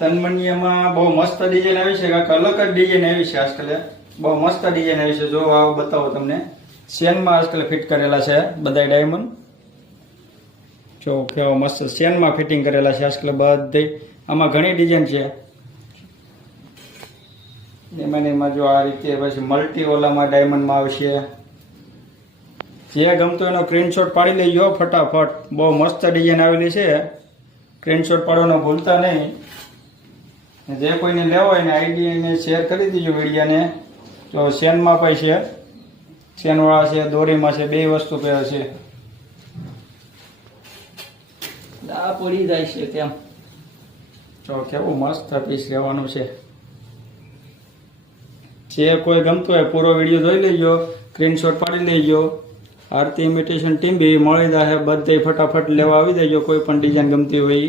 તન્મન્યમાં બહુ મસ્ત ડિઝાઇન આવી છે, કાંઈક અલગ જ ડિઝાઇન આવી છે આજકાલ. બહુ મસ્ત ડિઝાઇન આવી છે. જો આવો બતાવો તમને. ચેનમાં આજકાલ ફિટ કરેલા છે બધા ડાયમંડ. જો કેવો મસ્ત ચેનમાં ફિટિંગ કરેલા છે આજકાલ બધી. આમાં ઘણી ડિઝાઇન છે. એમાં જો આ રીતે પછી મલ્ટી ઓલામાં ડાયમંડમાં આવશે. જે ગમતો એનો સ્ક્રીનશોટ પાડી લેજો ફટાફટ. બહુ મસ્ત ડિઝાઇન આવેલી છે. સ્ક્રીનશોટ પાડવાનો ભૂલતા નહીં. જે કોઈને લેવો હોય ને આઈડી એને શેર કરી દીજો વિડીયાને. જો ચેનમાં પણ છે, ચેનવાળા છે, દોરીમાં છે, બે વસ્તુ પહેરે છે. આ પડી જાય છે તેમ. જો કેવું મસ્ત પીસ લેવાનું છે. જે કોઈ ગમતું હોય પૂરો વિડીયો જોઈ લેજો, સ્ક્રીનશોટ પાડી લેજો. આરતી ઇમિટેશન ટીમ બી મળી જશે બધે. ફટાફટ લેવા આવી દેજો કોઈ પણ ડિઝાઇન ગમતી હોય.